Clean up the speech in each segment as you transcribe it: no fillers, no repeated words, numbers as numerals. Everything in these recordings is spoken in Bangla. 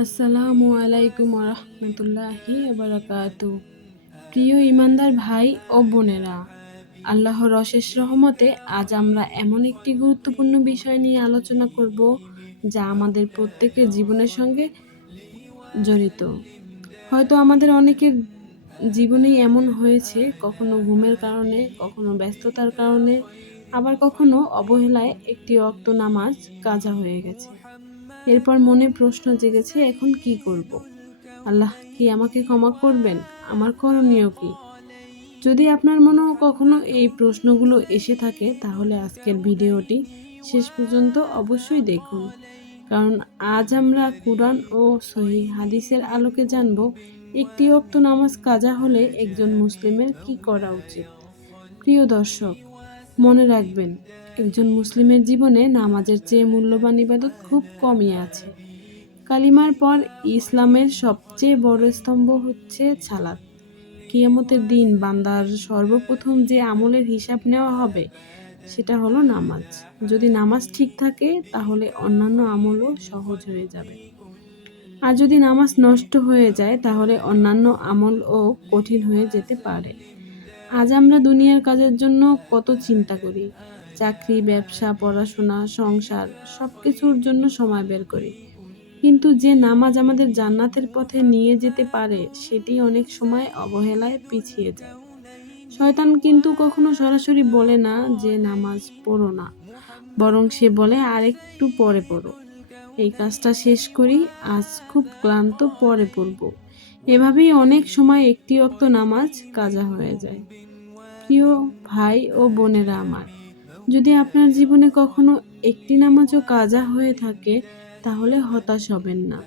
আসসালামু আলাইকুম রহমতুল্লাহি বারাকাতু। প্রিয় ইমানদার ভাই ও বোনেরা, আল্লাহর অশেষ রহমতে আজ আমরা এমন একটি গুরুত্বপূর্ণ বিষয় নিয়ে আলোচনা করব যা আমাদের প্রত্যেকের জীবনের সঙ্গে জড়িত। হয়তো আমাদের অনেকের জীবনেই এমন হয়েছে, কখনো ঘুমের কারণে, কখনো ব্যস্ততার কারণে, আবার কখনো অবহেলায় একটি ওয়াক্ত নামাজ কাজা হয়ে গেছে। এরপর মনে প্রশ্ন জেগেছে, এখন কি করব? আল্লাহ কি আমাকে ক্ষমা করবেন? আমার করণীয় কি? যদি আপনার মনেও কখনো এই প্রশ্নগুলো এসে থাকে, তাহলে আজকের ভিডিওটি শেষ পর্যন্ত অবশ্যই দেখুন। কারণ আজ আমরা কুরআন ও সহিহ হাদিসের আলোকে জানব একটি ওয়াক্ত নামাজ কাজা হলে একজন মুসলিমের কি করা উচিত। প্রিয় দর্শক, মনে রাখবেন, একজন মুসলিমের জীবনে নামাজের চেয়ে মূল্যবান ইবাদত খুব কমই আছে। কালিমার পর ইসলামের সবচেয়ে বড় স্তম্ভ হচ্ছে সালাত। কিয়ামতের দিন বান্দার সর্বপ্রথম যে আমলের হিসাব নেওয়া হবে সেটা হলো নামাজ। যদি নামাজ ঠিক থাকে তাহলে অন্যান্য আমলও সহজ হয়ে যাবে। আর যদি নামাজ নষ্ট হয়ে যায় তাহলে অন্যান্য আমলও কঠিন হয়ে যেতে পারে। আজ আমরা দুনিয়ার কাজের জন্য কত চিন্তা করি। চাকরি, ব্যবসা, পড়াশোনা, সংসার সবকিছুর জন্য সময় বের করি। কিন্তু যে নামাজ আমাদের জান্নাতের পথে নিয়ে যেতে পারে সেটি অনেক সময় অবহেলায় পিছিয়ে যায়। শয়তান কিন্তু কখনো সরাসরি বলে না যে নামাজ পড়ো না, বরং সে বলে আরেকটু পরে পড়ো, এই কাজটা শেষ করি, আজ খুব ক্লান্ত, পরে পড়বো। এভাবেই অনেক সময় একটি ওয়াক্ত নামাজ কাজা হয়ে যায়। প্রিয় ভাই ও বোনেরা আমার, যদি আপনার জীবনে কখনো একটি নামাজও কাজা হয়ে থাকে তাহলে হতাশ হবেন না।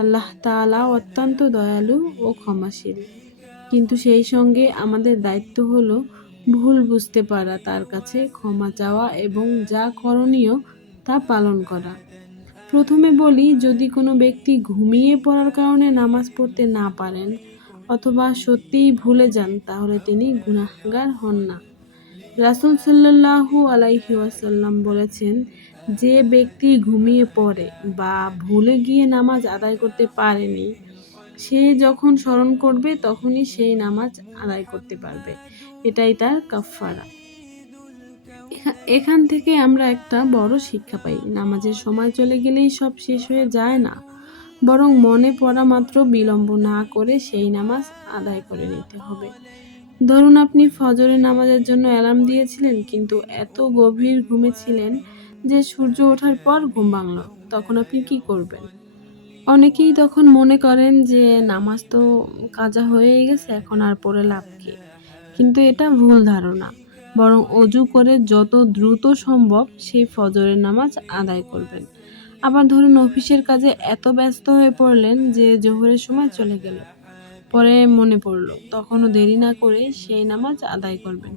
আল্লাহ তাআলা অত্যন্ত দয়ালু ও ক্ষমাশীল। কিন্তু সেই সঙ্গে আমাদের দায়িত্ব হলো ভুল বুঝতে পারা, তার কাছে ক্ষমা চাওয়া এবং যা করণীয় তা পালন করা। প্রথমে বলি, যদি কোনো ব্যক্তি ঘুমিয়ে পড়ার কারণে নামাজ পড়তে না পারেন অথবা সত্যিই ভুলে যান, তাহলে তিনি গুনাহগার হন না। রাসূল সাল্লাল্লাহু আলাইহি ওয়াসাল্লাম বলেছেন, যে ব্যক্তি ঘুমিয়ে পড়ে বা ভুলে গিয়ে নামাজ আদায় করতে পারেনি, সে যখন স্মরণ করবে তখনই সেই নামাজ আদায় করতে পারবে। এটাই তার কাফফারা। এখান থেকে আমরা একটা বড় শিক্ষা পাই। নামাজের সময় চলে গেলেই সব শেষ হয়ে যায় না, বরং মনে পড়া মাত্র বিলম্ব না করে সেই নামাজ আদায় করে নিতে হবে। ধরুন আপনি ফজরের নামাজের জন্য অ্যালার্ম দিয়েছিলেন, কিন্তু এত গভীর ঘুমে ছিলেন যে সূর্য ওঠার পর ঘুম ভাঙল। তখন আপনি কি করবেন? অনেকেই তখন মনে করেন যে নামাজ তো কাজা হয়েই গেছে, এখন আর পড়ে লাভ কি? কিন্তু এটা ভুল ধারণা। বরং অজু করে যত দ্রুত সম্ভব সেই ফজরের নামাজ আদায় করবেন। আবার ধরুন অফিসের কাজে এত ব্যস্ত হয়ে পড়লেন যে জোহরের সময় চলে গেল। পরে মনে পড়ল, তখনও দেরি না করে সেই নামাজ আদায় করবেন।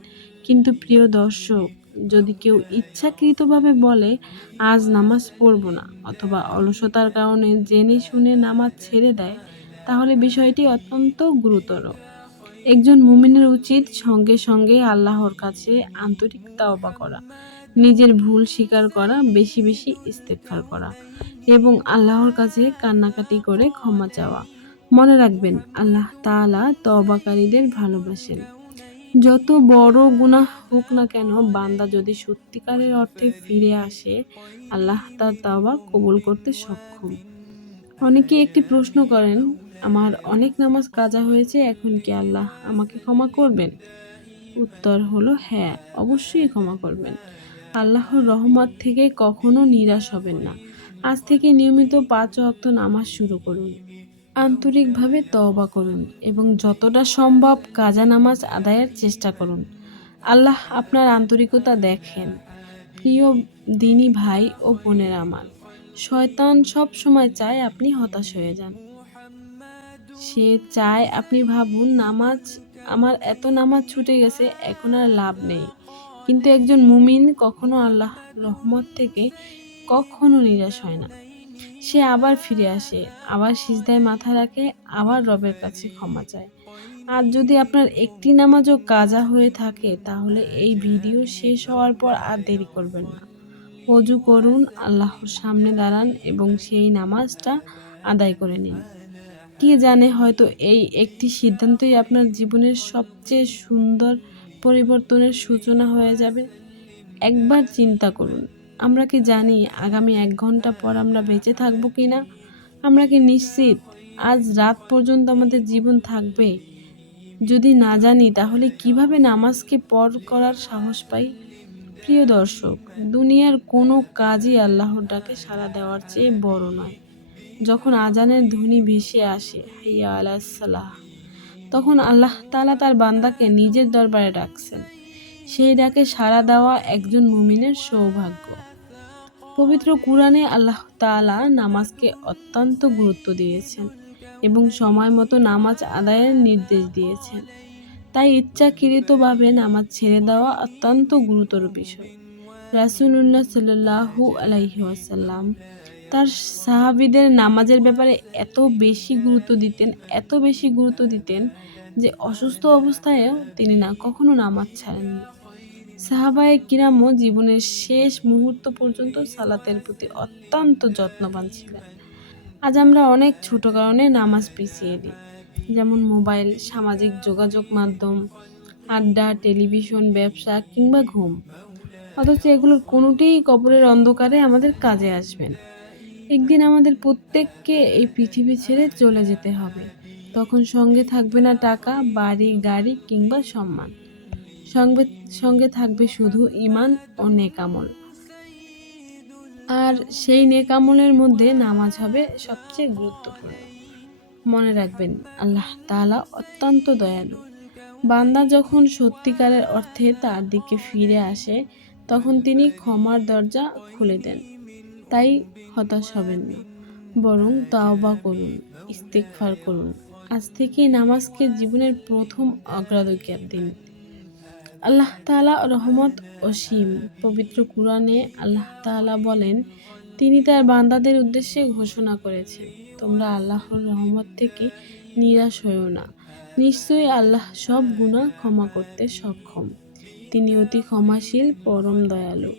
কিন্তু প্রিয় দর্শক, যদি কেউ ইচ্ছাকৃতভাবে বলে আজ নামাজ পড়ব না, অথবা অলসতার কারণে জেনে শুনে নামাজ ছেড়ে দেয়, তাহলে বিষয়টি অত্যন্ত গুরুতর। একজন মুমিনের উচিত সঙ্গে সঙ্গে আল্লাহর কাছে আন্তরিক তাওবা করা, নিজের ভুল স্বীকার করা, বেশি বেশি ইস্তেগফার করা এবং আল্লাহর কাছে কান্নাকাটি করে ক্ষমা চাওয়া। মনে রাখবেন, আল্লাহ তাআলা তওবাকারীদের ভালোবাসেন। যত বড় গুনাহ হোক না কেন, বান্দা যদি সত্যিকারের অর্থে ফিরে আসে, আল্লাহ তার তওবা কবুল করতে সক্ষম। অনেকেই একটি প্রশ্ন করেন, আমার অনেক নামাজ কাজা হয়েছে, এখন কি আল্লাহ আমাকে ক্ষমা করবেন? উত্তর হলো হ্যাঁ, অবশ্যই ক্ষমা করবেন। আল্লাহর রহমত থেকে কখনো নিরাশ হবেন না। আজ থেকে নিয়মিত 5 ওয়াক্ত নামাজ শুরু করুন। আন্তরিকভাবে তওবা করুন এবং যতটা সম্ভব কাজা নামাজ আদায়ের চেষ্টা করুন। আল্লাহ আপনার আন্তরিকতা দেখেন। প্রিয় দিনী ভাই ও বোনেরা আমার, শয়তান সব সময় চায় আপনি হতাশ হয়ে যান। সে চায় আপনি ভাবুন, আমার এত নামাজ ছুটে গেছে, এখন আর লাভ নেই। কিন্তু একজন মুমিন কখনো আল্লাহ রহমত থেকে কখনো নিরাশ হয় না। সে আবার ফিরে আসে, আবার সিজদায় মাথা রাখে, আবার রবের কাছে ক্ষমা চায়। আর যদি আপনার একটি নামাজও কাজা হয়ে থাকে, তাহলে এই ভিডিও শেষ হওয়ার পর আর দেরি করবেন না। ওযু করুন, আল্লাহর সামনে দাঁড়ান এবং সেই নামাজটা আদায় করে নিন। কে জানে, হয়তো এই একটি সিদ্ধান্তই আপনার জীবনের সবচেয়ে সুন্দর পরিবর্তনের সূচনা হয়ে যাবে। একবার চিন্তা করুন, আমরা কি জানি আগামী ১ ঘন্টা পর আমরা বেঁচে থাকবো কিনা? আমরা কি নিশ্চিত আজ রাত পর্যন্ত আমাদের জীবন থাকবে? যদি না জানি, তাহলে কিভাবে নামাজকে পর করার সাহস পাই? প্রিয় দর্শক, দুনিয়ার কোনো কাজই আল্লাহর ডাকে সাড়া দেওয়ার চেয়ে বড় নয়। যখন আজানের ধ্বনি ভেসে আসে, হাইয়া আলাস সালাহ, তখন আল্লাহ তাআলা তার বান্দাকে নিজের দরবারে ডাকছেন। সেই ডাকে সাড়া দেওয়া একজন মুমিনের সৌভাগ্য। পবিত্র কুরআনে আল্লাহ তাআলা নামাজকে অত্যন্ত গুরুত্ব দিয়েছেন এবং সময় মতো নামাজ আদায়ের নির্দেশ দিয়েছেন। তাই ইচ্ছাকৃতভাবে নামাজ ছেড়ে দেওয়া অত্যন্ত গুরুতর বিষয়। রাসূলুল্লাহ সাল্লাল্লাহু আলাইহি ওয়াসাল্লাম তার সাহাবীদের নামাজের ব্যাপারে এত বেশি গুরুত্ব দিতেন যে অসুস্থ অবস্থায়ও তিনি কখনো নামাজ ছাড়েননি। সাহাবায়ে কিরামও জীবনের শেষ মুহূর্ত পর্যন্ত সালাতের প্রতি অত্যন্ত যত্নবান ছিলেন। আজ আমরা অনেক ছোট কারণে নামাজ পিছিয়ে দিই, যেমন মোবাইল, সামাজিক যোগাযোগ মাধ্যম, আড্ডা, টেলিভিশন, ব্যবসা কিংবা ঘুম। অথচ এগুলোর কোনোটিই কবরের অন্ধকারে আমাদের কাজে আসবে না। একদিন আমাদের প্রত্যেককে এই পৃথিবী ছেড়ে চলে যেতে হবে। তখন সঙ্গে থাকবে না টাকা, বাড়ি, গাড়ি কিংবা সম্মান। সঙ্গে সঙ্গে থাকবে শুধু ঈমান ও নেক আমল। আর সেই নেক আমলের মধ্যে নামাজ হবে সবচেয়ে গুরুত্বপূর্ণ। মনে রাখবেন, আল্লাহ তাআলা অত্যন্ত দয়ালু। বান্দা যখন সত্যিকারের অর্থে তার দিকে ফিরে আসে, তখন তিনি ক্ষমার দরজা খুলে দেন। তাই হতাশ হবেন না, বরং তাওবা করুন, ইস্তেগফার করুন। আজ থেকেই নামাজকে জীবনের প্রথম অগ্রাধিকার দিন। আল্লাহ তাআলা রহমত অসীম। পবিত্র কুরআনে আল্লাহ তাআলা বলেন, তিনি তার বান্দাদের উদ্দেশ্যে ঘোষণা করেছেন, তোমরা আল্লাহর রহমত থেকে নিরাশ হয়ো না। নিশ্চয়ই আল্লাহ সব গুনাহ ক্ষমা করতে সক্ষম। তিনি অতি ক্ষমাশীল, পরম দয়ালু।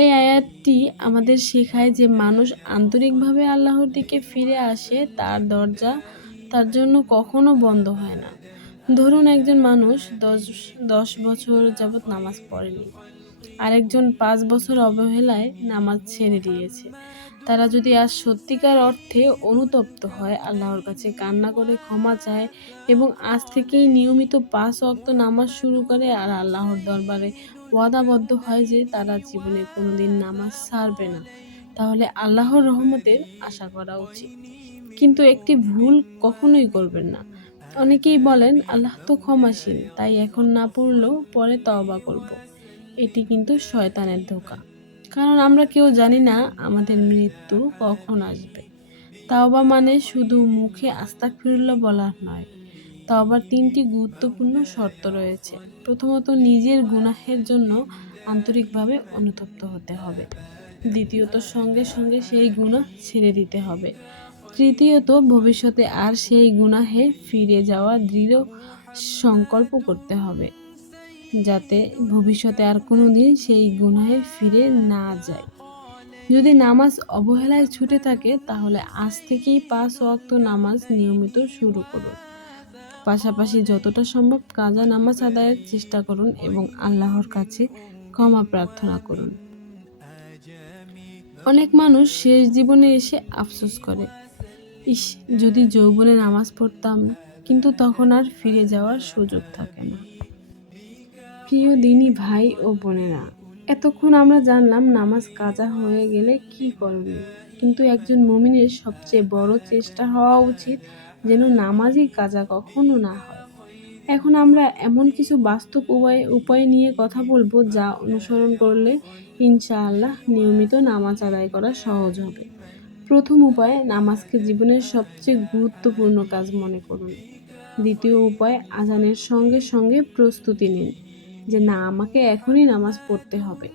এই আয়াতটি আমাদের শেখায় যে মানুষ আন্তরিকভাবে আল্লাহর দিকে ফিরে আসে, তার দরজা তার জন্য কখনো বন্ধ হয় না। ধরুন, একজন মানুষ ১০ বছর যাবৎ নামাজ পড়েনি, আরেকজন ৫ বছর অবহেলায় নামাজ ছেড়ে দিয়েছে। তারা যদি আজ সত্যিকার অর্থে অনুতপ্ত হয়, আল্লাহর কাছে কান্না করে ক্ষমা চায় এবং আজ থেকেই নিয়মিত ৫ ওয়াক্ত নামাজ শুরু করে আর আল্লাহর দরবারে ওয়াদাবদ্ধ হয় যে তারা জীবনে কোনোদিন নামাজ ছাড়বে না, তাহলে আল্লাহর রহমতের আশা করা উচিত। কিন্তু একটি ভুল কখনোই করবেন না। অনেকেই বলেন, আল্লাহ তো ক্ষমাশীল, তাই এখন না পড়লেও পরে তওবা করব। এটি কিন্তু শয়তানের ধোঁকা। কারণ আমরা কেউ জানি না আমাদের মৃত্যু কখন আসবে। তাওবা মানে শুধু মুখে আস্তাগফিরুল্লাহ বলা নয়। তাওবার ৩টি গুরুত্বপূর্ণ শর্ত রয়েছে। প্রথমত, নিজের গুনাহের জন্য আন্তরিকভাবে অনুতপ্ত হতে হবে। দ্বিতীয়ত, সঙ্গে সঙ্গে সেই গুনাহ ছেড়ে দিতে হবে। তৃতীয়ত, ভবিষ্যতে আর সেই গুনাহে ফিরে যাওয়ার দৃঢ় সংকল্প করতে হবে, যাতে ভবিষ্যতে আর কোনোদিন সেই গুনাহে ফিরে না যায়। যদি নামাজ অবহেলায় ছুটে থাকে, তাহলে আজ থেকেই ৫ ওয়াক্ত নামাজ নিয়মিত শুরু করুন। পাশাপাশি যতটা সম্ভব কাজা নামাজ আদায়ের চেষ্টা করুন এবং আল্লাহর কাছে ক্ষমা প্রার্থনা করুন। অনেক মানুষ শেষ জীবনে এসে আফসোস করে, ইস, যদি যৌবনে নামাজ পড়তাম, কিন্তু তখন আর ফিরে যাওয়ার সুযোগ থাকে না। প্রিয় দিনী ভাই ও বোনেরা, এতক্ষণ আমরা জানলাম নামাজ কাজা হয়ে গেলে কি করণীয়। কিন্তু একজন মুমিনের সবচেয়ে বড় চেষ্টা হওয়া উচিত যেন নামাজই কাজা কখনো না হয়। এখন আমরা এমন কিছু বাস্তব উপায় নিয়ে কথা বলবো, যা অনুসরণ করলে ইনশাআল্লাহ নিয়মিত নামাজ আদায় করা সহজ হবে। প্রথম উপায়, নামাজকে জীবনের সবচেয়ে গুরুত্বপূর্ণ কাজ মনে করুন। দ্বিতীয় উপায়, আজানের সঙ্গে সঙ্গে প্রস্তুতি নিন যে না, আমাকে এখনই নামাজ পড়তে হবে।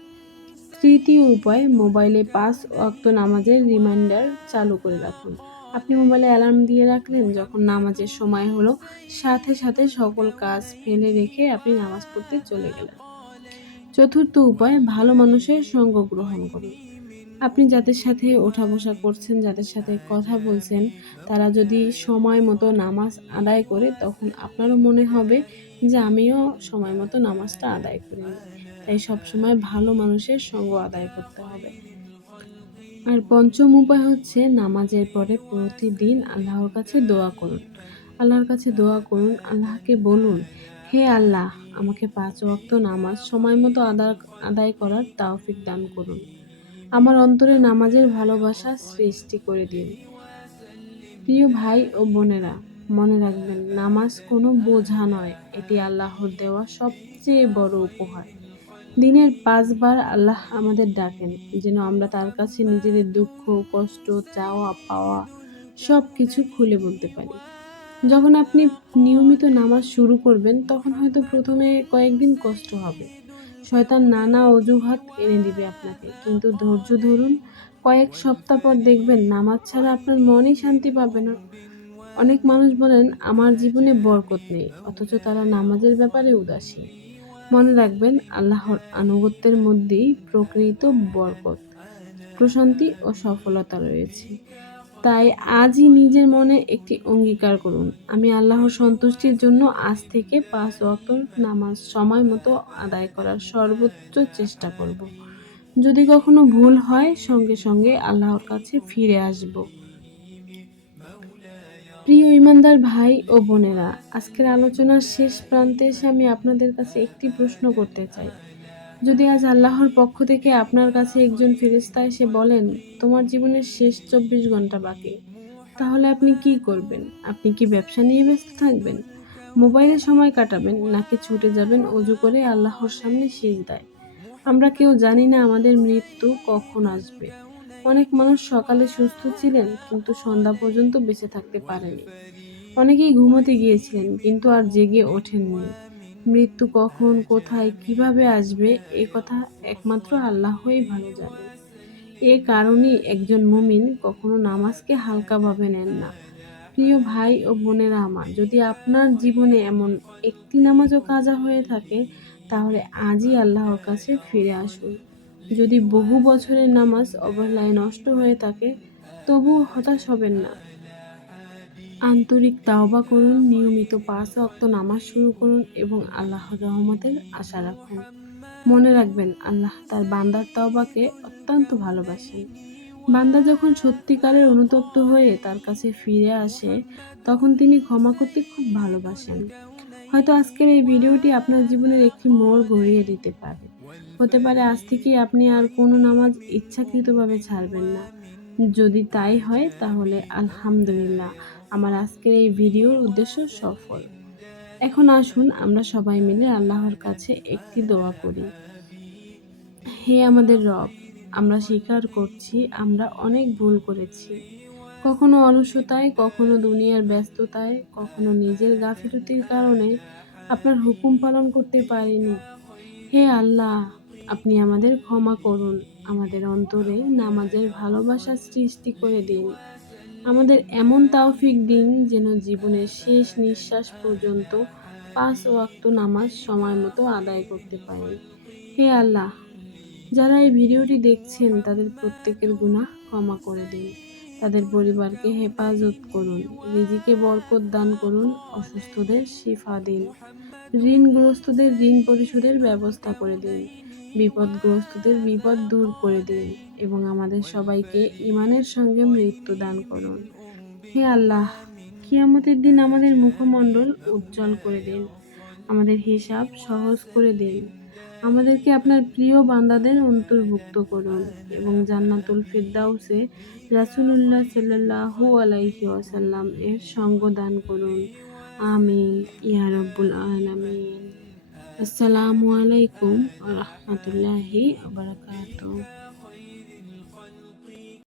তৃতীয় উপায়, মোবাইলে ৫ ওয়াক্ত নামাজের রিমাইন্ডার চালু করে রাখুন। আপনি মোবাইলে অ্যালার্ম দিয়ে রাখলেন, যখন নামাজের সময় হলো, সাথে সাথে সকল কাজ ফেলে রেখে আপনি নামাজ পড়তে চলে গেলেন। চতুর্থ উপায়, ভালো মানুষের সঙ্গ গ্রহণ করুন। আপনি যাদের সাথে ওঠা বসা করছেন, যাদের সাথে কথা বলছেন, তারা যদি সময় মতো নামাজ আদায় করে, তখন আপনারও মনে হবে যে আমিও সময় মতো নামাজটা আদায় করিনি। তাই সবসময় ভালো মানুষের সঙ্গ আদায় করতে হবে। আর পঞ্চম উপায় হচ্ছে, নামাজের পরে প্রতিদিন আল্লাহর কাছে দোয়া করুন। আল্লাহর কাছে দোয়া করুন, আল্লাহকে বলুন, হে আল্লাহ, আমাকে ৫ ওয়াক্ত নামাজ সময় মতো আদায় করার তৌফিক দান করুন। আমার অন্তরে নামাজের ভালোবাসা সৃষ্টি করে দিন। প্রিয় ভাই ও বোনেরা, মনে রাখবেন, নামাজ কোনো বোঝা নয়, এটি আল্লাহর দেওয়া সবচেয়ে বড় উপহার। দিনের ৫ বার আল্লাহ আমাদের ডাকেন, যেন আমরা তার কাছে নিজেদের দুঃখ, কষ্ট, চাওয়া পাওয়া সব কিছু খুলে বলতে পারি। যখন আপনি নিয়মিত নামাজ শুরু করবেন, তখন হয়তো প্রথমে কয়েকদিন কষ্ট হবে। শয়তান নানা অজুহাত এনে দিবে আপনাকে, কিন্তু ধৈর্য ধরুন। কয়েক সপ্তাহ পর দেখবেন নামাজ ছাড়া আপনার মনই শান্তি পাবে না। অনেক মানুষ বলেন, আমার জীবনে বরকত নেই, অথচ তারা নামাজের ব্যাপারে উদাসীন। মনে রাখবেন, আল্লাহর আনুগত্যের মধ্যেই প্রকৃত বরকত, প্রশান্তি ও সফলতা রয়েছে। তাই আজই নিজের মনে একটি অঙ্গীকার করুন, আমি আল্লাহর সন্তুষ্টির জন্য আজ থেকে ৫ ওয়াক্ত নামাজ সময় মতো আদায় করার সর্বোচ্চ চেষ্টা করব। যদি কখনো ভুল হয়, সঙ্গে সঙ্গে আল্লাহর কাছে ফিরে আসব। প্রিয় ঈমানদার ভাই ও বোনেরা, আজকের আলোচনার শেষ প্রান্তে এসে আমি আপনাদের কাছে একটি প্রশ্ন করতে চাই। যদি আজ আল্লাহর পক্ষ থেকে আপনার কাছে একজন ফেরেশতা এসে বলেন, তোমার জীবনের শেষ ২৪ ঘন্টা বাকি, তাহলে আপনি কি করবেন? আপনি কি ব্যবসা নিয়ে ব্যস্ত থাকবেন? মোবাইলে সময় কাটাবেন? নাকি ছুটে যাবেন অজু করে আল্লাহর সামনে সিজদায়? আমরা কেউ জানি না আমাদের মৃত্যু কখন আসবে। অনেক মানুষ সকালে সুস্থ ছিলেন, কিন্তু সন্ধ্যা পর্যন্ত বেঁচে থাকতে পারেনি। অনেকেই ঘুমোতে গিয়েছিলেন, কিন্তু আর জেগে ওঠেননি। মৃত্যু কখন, কোথায়, কিভাবে আসবে, এ কথা একমাত্র আল্লাহই ভালো জানেন। এ কারণেই একজন মুমিন কখনো নামাজকে হালকাভাবে নেন না। প্রিয় ভাই ও বোনেরা আমার, যদি আপনার জীবনে এমন একটি নামাজও কাজা হয়ে থাকে, তাহলে আজই আল্লাহর কাছে ফিরে আসুন। যদি বহু বছরের নামাজ অবহেলায় নষ্ট হয়ে থাকে, তবুও হতাশ হবেন না। আন্তরিক তাওবা করুন, নিয়মিত ৫ ওয়াক্ত নামাজ শুরু করুন এবং আল্লাহর রহমতের আশা রাখুন। মনে রাখবেন, আল্লাহ তার বান্দার তাওবাকে অত্যন্ত ভালোবাসেন। বান্দা যখন সত্যিকারের অনুতপ্ত হয়ে তার কাছে ফিরে আসে, তখন তিনি ক্ষমা করতে খুব ভালোবাসেন। হয়তো আজকের এই ভিডিওটি আপনার জীবনের একটি মোড় ঘুরিয়ে দিতে পারে। হতে পারে আজ থেকেই আপনি আর কোনো নামাজ ইচ্ছাকৃতভাবে ছাড়বেন না। যদি তাই হয়, তাহলে আলহামদুলিল্লাহ, আমার আজকের এই ভিডিওর উদ্দেশ্য সফল। এখন আসুন আমরা সবাই মিলে আল্লাহর কাছে একটি দোয়া করি। হে আমাদের রব, আমরা স্বীকার করছি আমরা অনেক ভুল করেছি। কখনো অলসতায়, কখনো দুনিয়ার ব্যস্ততায়, কখনো নিজের গাফিলতির কারণে আপনার হুকুম পালন করতে পারিনি। হে আল্লাহ, আপনি আমাদের ক্ষমা করুন। আমাদের অন্তরে নামাজের ভালোবাসা সৃষ্টি করে দিন। আমাদের এমন তৌফিক দিন যেন জীবনের শেষ নিঃশ্বাস পর্যন্ত ৫ ওয়াক্ত নামাজ সময় মতো আদায় করতে পারি। হে আল্লাহ, যারা এই ভিডিওটি দেখছেন তাদের প্রত্যেকের গুনাহ ক্ষমা করে দিন। তাদের পরিবারকে হেফাজত করুন, রিজিকে বরকত দান করুন, অসুস্থদের শিফা দিন, ঋণগ্রস্তদের ঋণ পরিশোধের ব্যবস্থা করে দিন, বিপদগ্রস্তদের বিপদ দূর করে দিন এবং আমাদের সবাইকে ঈমানের সঙ্গে মৃত্যু দান করুন। হে আল্লাহ, কিয়ামতের দিন আমাদের মুখমণ্ডল উজ্জ্বল করে দিন, আমাদের হিসাব সহজ করে দিন, আমাদেরকে আপনার প্রিয় বান্দাদের অন্তর্ভুক্ত করুন এবং জান্নাতুল ফিরদাউসে রাসূলুল্লাহ সাল্লাল্লাহু আলাইহি ওয়াসাল্লাম এর সঙ্গ দান করুন। আমিন ইয়া রাব্বুল আলামিন। আসসালামু আলাইকুম ওয়া রাহমাতুল্লাহি ওয়া বারাকাতুহু।